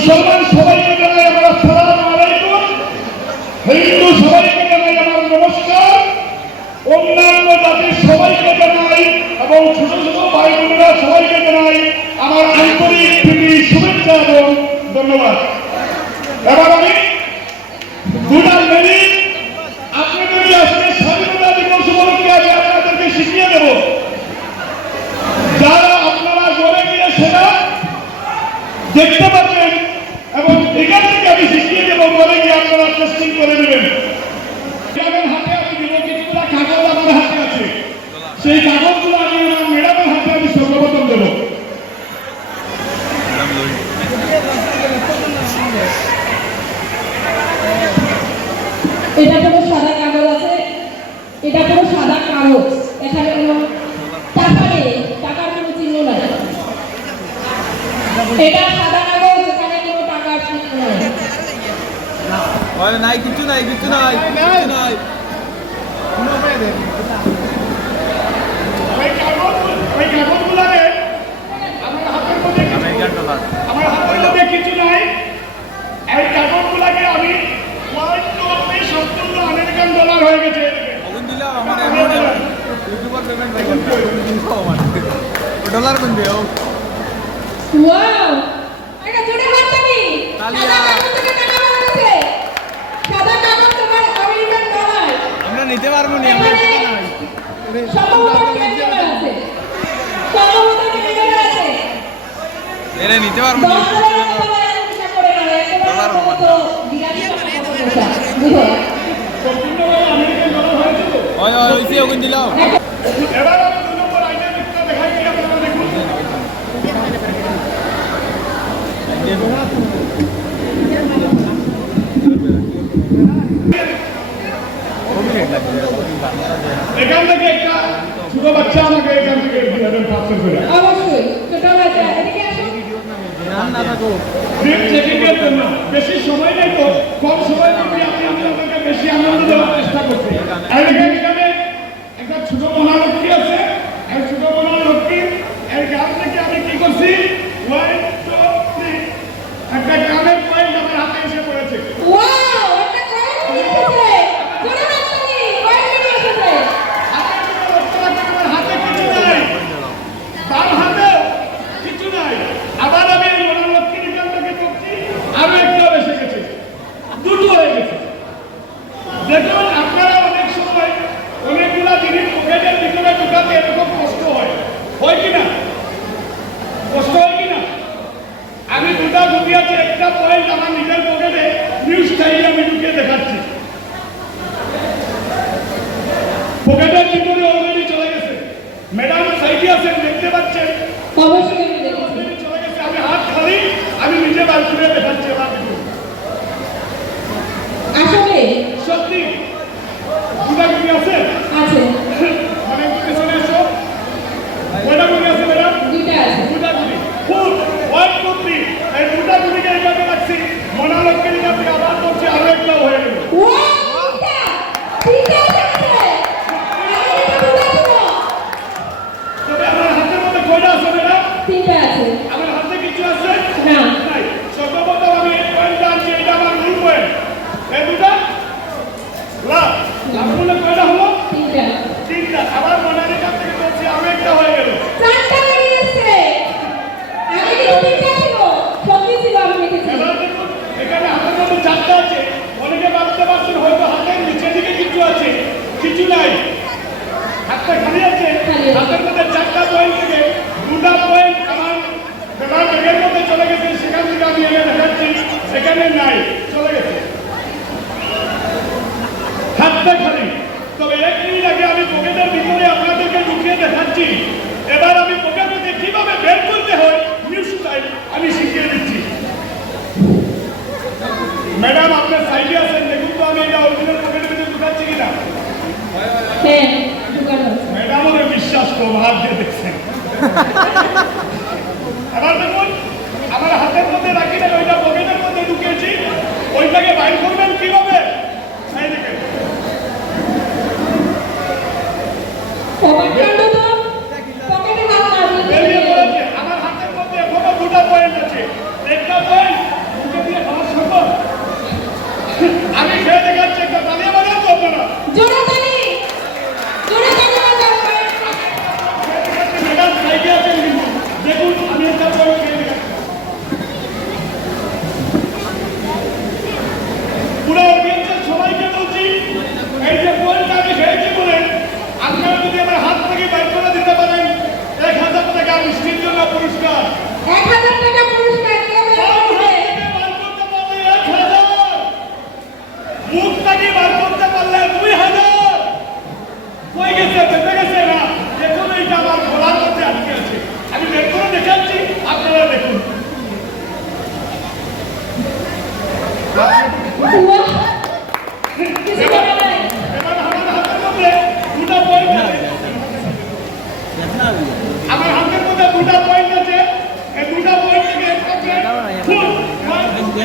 মুসলমান সবাইকে জানাই আমার আসসালামু আলাইকুম। হিন্দু সবাইকে জানাই আমার নমস্কার। অন্যান্য জাতির সবাইকে জানাই এবং ছোট ছোট ভাই বোনেরা সবাইকে জানাই আমার আন্তরিক প্রীতি, শুভেচ্ছা এবং ধন্যবাদ। এবার আমি দুটা মিনিট আপনাদের আজকে স্বাধীনতা দিবস উপলক্ষে আমি আপনাদেরকে শিখিয়ে দেব। যারা আপনারা গড়ে গিয়ে সেটা দেখতে পাচ্ছেন এবং এখান থেকে আমি শিখিয়ে দেবো বলে গিয়ে আপনারা টেস্টিং করে নেবেন ম্যাডামের হাতে আমি দেবো কিছুগুলা কাগজ আমার হাতে আছে সেই কাগজগুলো আমি আমার ম্যাডামের হাতে আমি সর্বপ্রথম দেবো। এটা কোনো সাদা কাগজ আছে? এটা কোনো সাদা কাগজ? এখানে কোনো টাকা নেই। টাকার কোনো চিহ্ন নাই। এটা সাদা কাগজ এখানে কোনো টাকার চিহ্ন নাই। নাই কিছু নাই কিছু নাই কিছু নাই ওই কাগজ ওই কাগজগুলারে আমার হাতের মধ্যে কিছু- নাই। এই কাগজগুলাকে আমি সম্পূর্ণ আমেরিকান ডলার হয়ে গেছে। ডলার কোন দিও ওয়াও এটা জোরে হাততালি তালিয়া। সাদা কাগজ তোমার আমেরিকান ডলার। আমরা নিতে পারব না আমরা এখানে টাকা নাই সম্ভবত ক্যামেরা আছে সম্ভবত ক্যামেরা আছে এরে নিতে পারব না দশ হাজার টাকা হিসাব করে নাও, একেবারে ডলার সম্ভবত বিরাশি টাকা মতো পয়সা। বুঝো? সম্পূর্ণভাবে আমেরিকান ডলার হয়েছে তো ওই ওই ওইসি ওগুন দিলাম এবার আমি দুই নম্বর আইটেমটা দেখাই দিই আপনারা দেখুন এখান থেকে একটা ছোট বাচ্চা আমাকে এখান থেকে অবশ্যই আসো বেশি সময় নেই কম সময় মধ্যে আমি আপনাদেরকে বেশি আনন্দ দেওয়ার চেষ্টা করছি একটা ছোট মহালক্ষ্মী আছে আর ছোট মহালক্ষ্মী এই গান থেকে আমি কি করছি ওয়ান টু থ্রি একটা গানের পয়েন্ট আমার হাতে এসে পড়েছে ওয়াও একটা কয়েন এসেছে জোরে হাততালি কয়েন এসেছে হাতে কিছু নাই তার হাতে কিছু নাই আবার আমি এই মহালক্ষ্মীর গান থেকে করছি আরও একটা এসে গেছে দুটো হয়ে গেছে দেখুন আপনারা অনেক সময় অনেকগুলা জিনিস পকেটের ভিতরে ঢুকাতে এরকম কষ্ট হয় হয় কি না কষ্ট হয় কি না আমি দুটা ঢুকিয়েছি একটা পয়েন্ট আমার নিজের পকেটে নিউজ চাইলে আমি ঢুকিয়ে দেখাচ্ছি পকেটের ভিতরে অলরেডি চলে গেছে ম্যাডাম সাইডে আছেন দেখতে পাচ্ছেন অবশ্যই আমি দেখেছি অলরেডি চলে গেছে আমি হাত খালি আমি নিজে বার করে দেখাচ্ছি আমার দেখুন আসলে সত্যি দুটা গুলি আছে আছে মানে পেছনে এসো কয়টা গুলি আছে ম্যাডাম দুইটা আছে দুটা গুলি ফুল ওয়ান টু থ্রি এই দুটা গুলিকে এইভাবে রাখছি মনালক্ষের কাছে আবার করছি আরও একটা হয়ে গেল ওয়াও তিনটা তিনটা এসেছে আমি এটা বুঝতে পারব তবে আমার হাতের মধ্যে কয়টা আছে ম্যাডাম তিনটা আছে আমার হাতে কিছু আছে না নাই সর্বপ্রথম আমি এই পয়েন্টটা আনছি এটা আমার মূল পয়েন্ট এই দুটা লাভ লাভ বলে কয়টা হলো তিনটা তিনটা আবার মনালির কাছ থেকে বলছি আরও একটা হয়ে গেল চারটা বেরিয়ে এসেছে আগে কিন্তু তিনটা ছিল সত্যি ছিল আমি দেখেছি এবার দেখুন হাতের চারটা আছে। অনেকে ভাবতে পারছেন, হয়তো হাতের নিচের দিকে কিছু আছে। কিছু নাই। হাতটা খালি আছে। হাতের মধ্যে চারটা পয়েন্ট থেকে দুটা পয়েন্ট আমার বেলার ব্যাগের মধ্যে চলে গেছে সেখান থেকে আমি এনে দেখাচ্ছি সেখানে নাই চলে গেছে হাতটা খালি তবে এক মিনিট আগে আমি পকেটের ভিতরে আপনাদেরকে ঢুকিয়ে দেখাচ্ছি এবার আমি পকেট থেকে কীভাবে বের করতে হয় নিউজ টাইম আমি শিখিয়ে দিচ্ছি ম্যাডাম আপনার সাইডে আছেন দেখুন তো আমি এটা অরিজিনাল পকেটের ভিতরে ঢুকাচ্ছি কিনা হ্যাঁ ঢুকানো আছে। ম্যাডাম ওরে হাত দিয়ে দেখছেন এবার দেখুন, আমার হাতের মধ্যে রাখি না ওইটা পকেটের মধ্যে ঢুকিয়েছি। ওইটাকে বাইর করবেন কীভাবে? এই দেখেন। দেখা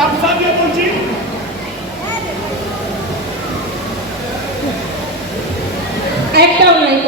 Sabe o bondinho? É também.